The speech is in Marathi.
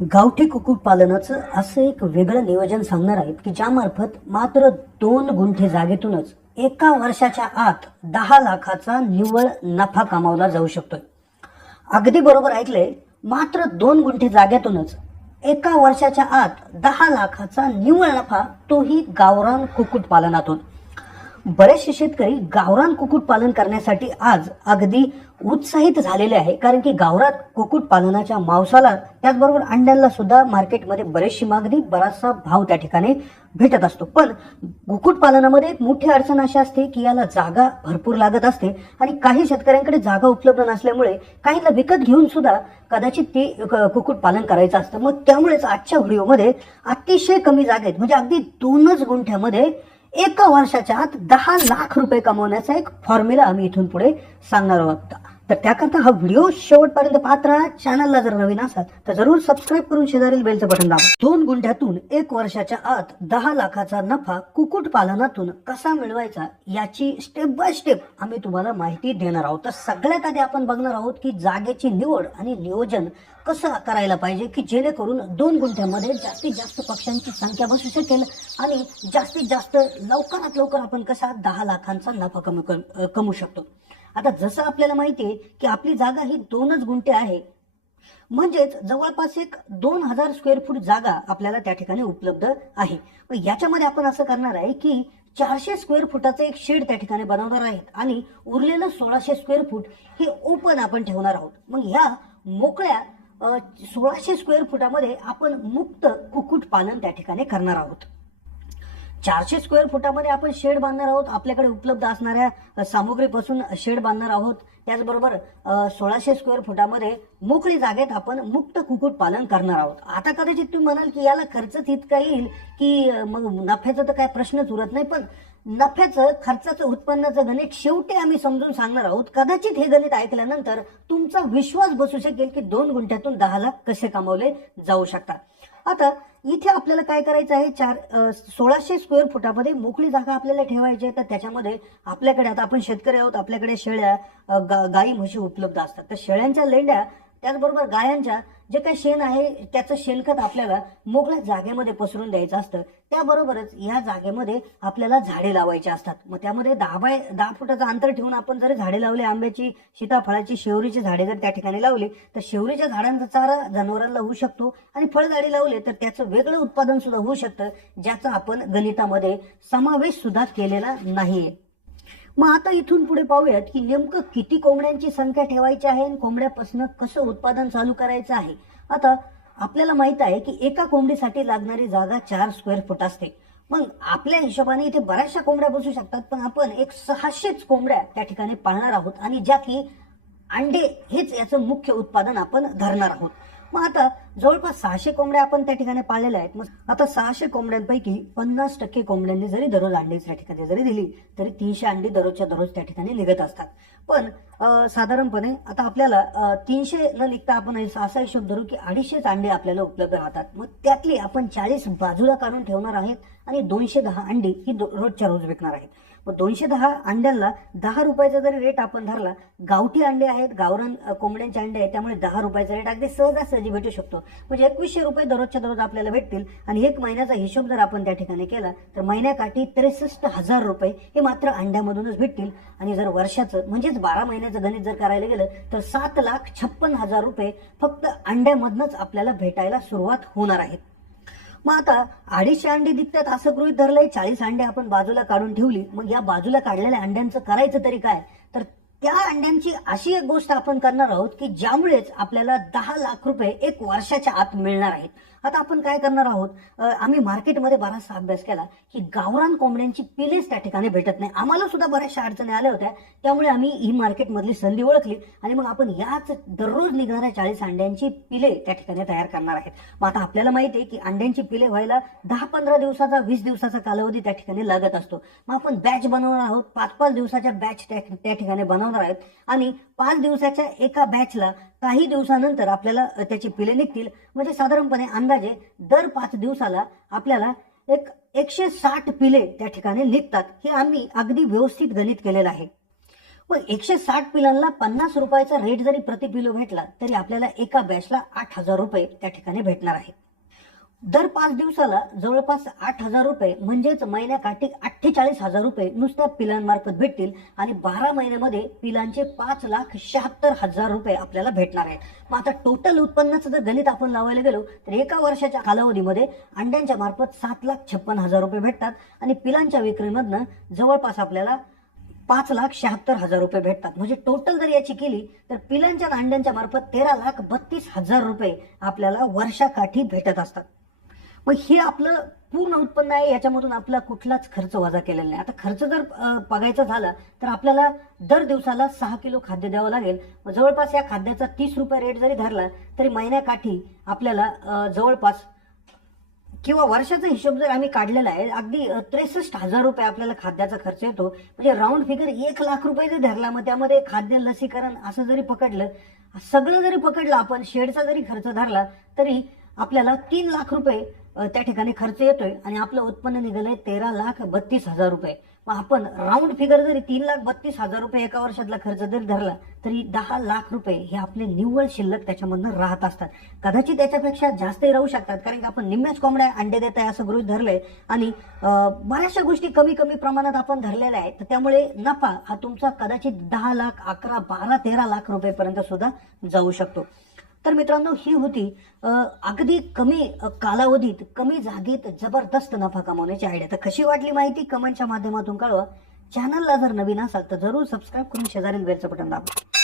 गावठी कुक्कुटपालनाचं असं एक वेगळं नियोजन सांगणार आहेत की ज्यामार्फत मात्र 2 गुंठे जागेतूनच एका वर्षाच्या आत 10 लाखाचा निव्वळ नफा कमावला जाऊ शकतोय. अगदी बरोबर ऐकलंय. मात्र 2 गुंठे जागेतूनच एका वर्षाच्या आत 10 लाखाचा निव्वळ नफा, तोही गावरान कुक्कुटपालनातून. बरेचसे शेतकरी गावरान कुक्कुटपालन करण्यासाठी आज अगदी उत्साहित झालेले आहे, कारण की गावरान कुक्कुटपालनाच्या मांसाला त्याचबरोबर अंड्याला सुद्धा मार्केटमध्ये बरीचशी मागणी, बराचसा भाव त्या ठिकाणी भेटत असतो. पण कुक्कुटपालनामध्ये एक मोठी अडचण अशी असते की याला जागा भरपूर लागत असते आणि काही शेतकऱ्यांकडे जागा उपलब्ध नसल्यामुळे काहींना विकत घेऊन सुद्धा कदाचित ते कुक्कुटपालन करायचं असतं. मग त्यामुळेच आजच्या व्हिडिओमध्ये अतिशय कमी जागेत, म्हणजे अगदी 2 गुंठ्यामध्ये एका वर्षाच्या आत 10 लाख रुपये कमवण्याचा एक फॉर्म्युला आम्ही इथून पुढे सांगणार आहोत. तर त्याकरता हा व्हिडिओ शेवटपर्यंत पाहत राहा. चॅनलला जर नवीन असाल तर जरूर सबस्क्राईब करून शेजारील बेलचं बटन दाबा. 2 गुंठ्यातून एक वर्षाच्या आत 10 लाखाचा नफा कुक्कुटपालनातून कसा मिळवायचा याची स्टेप बाय स्टेप आम्ही तुम्हाला माहिती देणार आहोत. तर सगळ्यात आधी आपण बघणार आहोत की जागेची निवड आणि नियोजन कसं करायला पाहिजे की जेणेकरून 2 गुंठ्यामध्ये जास्तीत जास्त पक्ष्यांची संख्या बसू शकेल आणि जास्तीत जास्त लवकरात लवकर आपण कसा 10 लाखांचा नफा कमवू शकतो. आता जसं आपल्याला माहिती आहे की आपली जागा ही 2 गुंठे आहे, म्हणजेच जवळपास एक 2000 स्क्वेअर फूट जागा आपल्याला त्या ठिकाणी उपलब्ध आहे. याच्यामध्ये आपण असं करणार आहे की 400 स्क्वेअर फुटाचं एक शेड त्या ठिकाणी बनवणार आहेत आणि उरलेलं 1600 स्क्वेअर फूट हे ओपन आपण ठेवणार आहोत. मग ह्या मोकळ्या 1600 स्क्वेअर फुटामध्ये आपण मुक्त कुक्कुटपालन त्या ठिकाणी करणार आहोत. 400 स्क्वेअर फुटामध्ये आपण शेड बांधणार आहोत. आपल्याकडे उपलब्ध असणाऱ्या सामुग्रीपासून शेड बांधणार आहोत. त्याचबरोबर 1600 स्क्वेअर फुटामध्ये मोकळी जागेत आपण मुक्त कुक्कुटपालन करणार आहोत. आता कदाचित तुम्ही म्हणाल की याला खर्चच इतका येईल की मग नफ्याचा तर काय प्रश्नच उरत नाही. पण नफ्याचं, खर्चाचं, उत्पन्नाचं गणित शेवटी आम्ही समजून सांगणार आहोत. कदाचित हे गणित ऐकल्यानंतर तुमचा विश्वास बसू शकेल की 2 गुंठ्यातून 10 लाख कसे कमावले जाऊ शकतात. आता इथे आपल्याला काय करायचं आहे, 1600 स्क्वेअर फुटामध्ये मोकळी जागा आपल्याला ठेवायची आहे. तर त्याच्यामध्ये आपल्याकडे, आता आपण शेतकरी आहोत, आपल्याकडे शेळ्या, गाई, म्हशी उपलब्ध असतात. तर शेळ्यांच्या लेंड्या त्याचबरोबर गायांच्या जे काही शेण आहे त्याचं शेणखत आपल्याला मोकळ्या जागेमध्ये पसरून द्यायचं असतं. त्याबरोबरच या जागेमध्ये आपल्याला झाडे लावायची असतात. मग त्यामध्ये 10 बाय 10 फुटाचं अंतर ठेवून आपण जर झाडे लावले, आंब्याची, सीताफळाची, शेवरीची झाडे जर त्या ठिकाणी लावली तर शेवरीच्या झाडांचा चारा जनावरांना होऊ शकतो आणि फळझाडे लावले तर त्याचं वेगळं उत्पादन सुद्धा होऊ शकतं, ज्याचा आपण गणितामध्ये समावेश सुद्धा केलेला नाहीये. मग आता इथून पुढे पाहूयात की नेमकं किती कोंबड्यांची संख्या ठेवायची आहे आणि कोंबड्यापासून कसं उत्पादन चालू करायचं आहे. आता आपल्याला माहित आहे की एका कोंबडीसाठी लागणारी जागा 4 स्क्वेअर फूट असते. मग आपल्या हिशोबाने इथे बऱ्याचशा कोंबड्या बसू शकतात, पण आपण एक 600 कोंबड्या त्या ठिकाणी पाळणार आहोत आणि ज्या की अंडे हेच याचं मुख्य उत्पादन आपण धरणार आहोत. मग आता जवळपास 600 कोंबड्या आपण त्या ठिकाणी पाळलेल्या आहेत. मग आता 600 कोंबड्यांपैकी 50% कोंबड्यांनी जरी दररोज अंडे त्या ठिकाणी जरी दिली तरी 300 अंडी दररोजच्या दररोज त्या ठिकाणी निघत असतात. पण साधारणपणे आता आपल्याला 300 न निघता आपण असा हिशोब धरू की 250 अंडे आपल्याला उपलब्ध राहतात. मग त्यातली आपण 40 बाजूला काढून ठेवणार आहेत आणि 210 अंडी ही रोजच्या रोज विकणार आहेत. मग 210 अंड्यांना 10 रुपयाचा जरी रेट आपण धरला, गावठी अंडे आहेत, गावरान कोंबड्यांचे अंडे आहेत, त्यामुळे 10 रुपयाचा रेट अगदी सहजासहजी भेटू शकतो. म्हणजे 2100 रुपये दररोजच्या दररोज आपल्याला भेटतील आणि एक महिन्याचा हिशोब जर आपण त्या ठिकाणी केला तर महिन्याकाठी 63,000 रुपये हे मात्र अंड्यामधूनच भेटतील. आणि जर वर्षाचं म्हणजेच 12 महिन्याचं गणित जर करायला गेलं तर 7,56,000 रुपये फक्त अंड्यामधनच आपल्याला भेटायला सुरुवात होणार आहेत. मग आता 250 अंडे निघतात असं गृहीत धरलंय, 40 अंडे आपण बाजूला काढून ठेवली. मग या बाजूला काढलेल्या अंड्यांचं करायचं तरी काय, तर त्या अंड्यांची अशी एक गोष्ट आपण करणार आहोत की ज्यामुळेच आपल्याला 10 लाख रुपये एक वर्षाच्या आत मिळणार आहेत. आता आपण काय करणार आहोत, आम्ही मार्केटमध्ये बराचसा अभ्यास केला की गावरान कोंबड्यांची पिलेच त्या ठिकाणी भेटत नाही. आम्हाला सुद्धा बऱ्याचशा अडचणी आल्या होत्या, त्यामुळे आम्ही ही मार्केटमधली संधी ओळखली आणि मग आपण याच दररोज निघणाऱ्या 40 अंड्यांची पिले त्या ठिकाणी तयार करणार आहेत. मग आता आपल्याला माहिती आहे की अंड्यांची पिले व्हायला 10-15 दिवसाचा, 20 दिवसाचा कालावधी त्या ठिकाणी लागत असतो. मग आपण बॅच बनवणार आहोत, 5-5 दिवसाच्या बॅच त्या ठिकाणी बनवणार आहेत आणि 5 दिवसाच्या एका बॅचला काही दिवसानंतर आपल्याला त्याची पिले निघतील. म्हणजे साधारणपणे अंदाजे दर 5 दिवसाला आपल्याला 160 पिले त्या ठिकाणी निघतात. हे आम्ही अगदी व्यवस्थित गणित केलेलं आहे. पण 160 पिलांना 50 रुपयाचा रेट जरी प्रति पिलो भेटला तरी आपल्याला एका बॅचला 8,000 रुपये त्या ठिकाणी भेटणार आहे. दर 5 दिवसाला जवळपास 8,000 रुपये म्हणजेच महिन्याकाठी 48,000 रुपये नुसत्या पिलांमार्फत भेटतील आणि 12 महिन्यामध्ये पिलांचे 5,76,000 रुपये आपल्याला भेटणार आहेत. मग आता टोटल उत्पन्नाचं जर गणित आपण लावायला गेलो तर एका वर्षाच्या कालावधीमध्ये अंड्यांच्या मार्फत 7,56,000 रुपये भेटतात आणि पिलांच्या विक्रीमधनं जवळपास आपल्याला 5,76,000 रुपये भेटतात. म्हणजे टोटल जर याची केली तर पिलांच्या आणि अंड्यांच्या मार्फत 13,32,000 रुपये आपल्याला वर्षाकाठी भेटत असतात. मग हे आपलं पूर्ण उत्पन्न आहे, याच्यामधून आपला कुठलाच खर्च वजा केलेला नाही. आता खर्च जर बघायचा झाला तर आपल्याला दर दिवसाला 6 किलो खाद्य द्यावं लागेल. जवळपास या खाद्याचा 30 रुपये रेट जरी धरला तरी महिन्याकाठी आपल्याला जवळपास किंवा वर्षाचा हिशोब जर आम्ही काढलेला आहे अगदी 63,000 रुपये आपल्याला खाद्याचा खर्च येतो. म्हणजे राऊंड फिगर 1,00,000 रुपये जरी धरला, मग त्यामध्ये खाद्य, लसीकरण असं जरी पकडलं, सगळं जरी पकडलं, आपण शेडचा जरी खर्च धरला तरी आपल्याला 3,00,000 रुपये त्या ठिकाणी खर्च येतोय आणि आपलं उत्पन्न निघालंय 13,32,000 रुपये. मग आपण राऊंड फिगर जरी 3,32,000 रुपये एका वर्षातला खर्च जरी धरला तरी 10,00,000 रुपये हे आपले निव्वळ शिल्लक त्याच्यामधनं राहत असतात. कदाचित त्याच्यापेक्षा जास्तही राहू शकतात, कारण की आपण निम्म्याच कोंबड्या अंडे देत आहे असं गृहीत धरलंय आणि बऱ्याचशा गोष्टी कमी कमी प्रमाणात आपण धरलेल्या आहेत. तर त्यामुळे नफा हा तुमचा कदाचित 10,00,000, 11, 12, 13,00,000 रुपयेपर्यंत सुद्धा जाऊ शकतो. तर मित्रांनो, ही होती अगदी कमी कालावधीत कमी जागेत जबरदस्त नफा कमवण्याची आयडिया. तर कशी वाटली माहिती कमेंटच्या माध्यमातून कळवा. चॅनलला जर नवीन असाल तर जरूर सबस्क्राईब करून शेजारील बेलचं बटन दाबा.